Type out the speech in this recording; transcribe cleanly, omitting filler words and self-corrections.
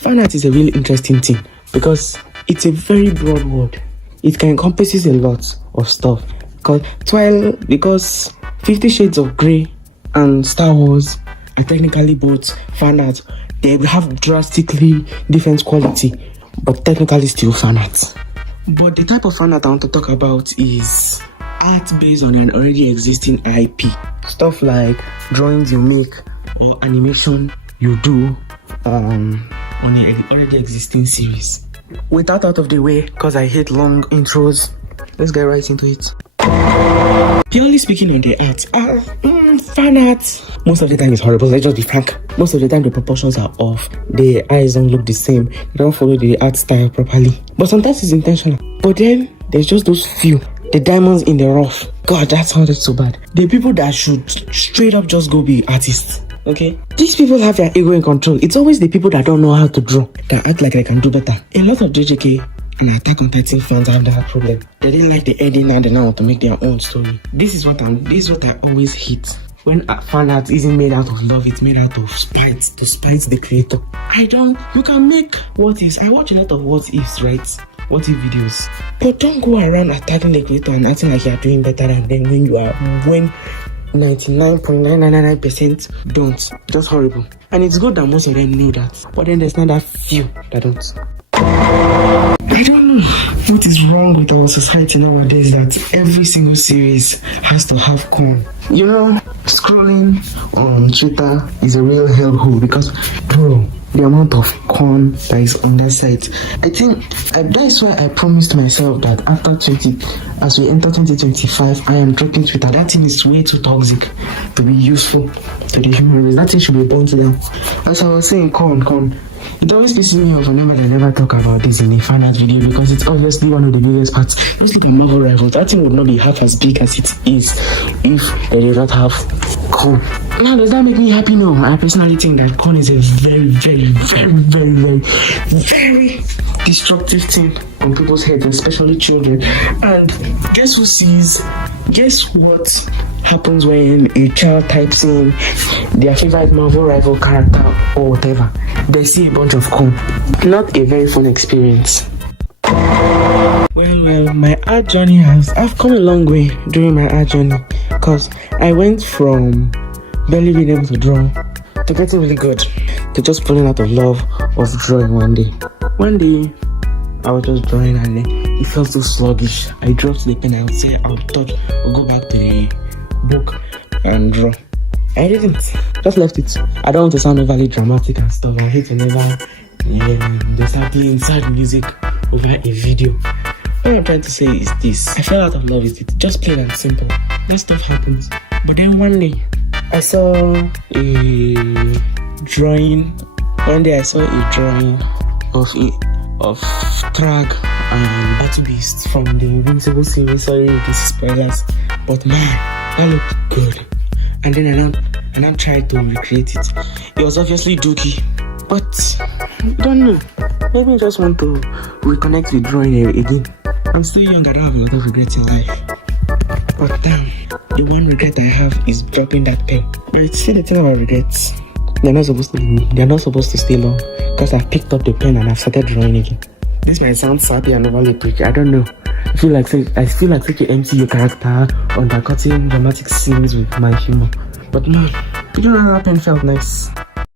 Fanart is a really interesting thing because it's a very broad word. It can encompasses a lot of stuff. Because 50 Shades of Grey and Star Wars are technically both fanart. They have drastically different quality, but technically still fanart. But the type of fanart I want to talk about is art based on an already existing IP. Stuff like drawings you make or animation you do on an already existing series. With that out of the way, because I hate long intros, let's get right into it. Purely speaking on the art, fan art most of the time is horrible. Let's just be frank. Most of the time the proportions are off. The eyes don't look the same. They don't follow the art style properly. But sometimes it's intentional. But then there's just those few. The diamonds in the rough. God, that sounded so bad. The people that should straight up just go be artists. Okay? These people have their ego in control. It's always the people that don't know how to draw that act like they can do better. A lot of JJK and Attack on Titan fans have that problem. They didn't like the ending and they now want to make their own story. This is what I always hate. When fan art isn't made out of love, it's made out of spite, to spite the creator. You can make what ifs. I watch a lot of what ifs, right? What if videos. But don't go around attacking the creator and acting like you're doing better than them when 99.999% don't. Just horrible. And it's good that most of them know that. But then there's not that few that don't. I don't know what is wrong with our society nowadays that every single series has to have corn. You know, scrolling on Twitter is a real hellhole because, bro, the amount of corn that is on that site. I think that's why I promised myself that as we enter 2025, I am dropping Twitter. That thing is way too toxic to be useful to the human race. That thing should be burnt to them. As I was saying, corn. It always pisses me off whenever they never talk about this in a fan art video because it's obviously one of the biggest parts. Just look at Marvel Rivals. That thing would not be half as big as it is if they did not have corn. Now, does that make me happy? No. I personally think that corn is a very, very, very, very, very, very destructive thing on people's heads, especially children. And guess what happens when a child types in their favorite Marvel Rival character or whatever? They see a bunch of corn. Not a very fun experience. Well, my art journey I've come a long way during my art journey because I went from barely being able to draw to getting really good to just falling out of love of drawing one day. One day, I was just drawing and then it felt so sluggish. I dropped the pen. I'll go back to the book and draw. I didn't. Just left it. I don't want to sound overly dramatic and stuff. I hate whenever they start playing sad music over a video. What I'm trying to say is this. I fell out of love with it. Just plain and simple. That stuff happens. But then one day, I saw a drawing of Thrag and Battle Beast from the Invincible series. Sorry, this is spoilers. But man, that looked good. And then I now tried to recreate it. It was obviously dookie, but I don't know. Maybe I just want to reconnect with drawing again. I'm still young. I don't have a lot of regrets in life. But damn, the one regret I have is dropping that pen. But see, the thing about regrets, they're not supposed to stay long because I've picked up the pen and I've started drawing again. This might sound sappy and overly preachy. I don't know. I feel like such an MCU character undercutting dramatic scenes with my humor. But man, you don't know how that pen felt nice.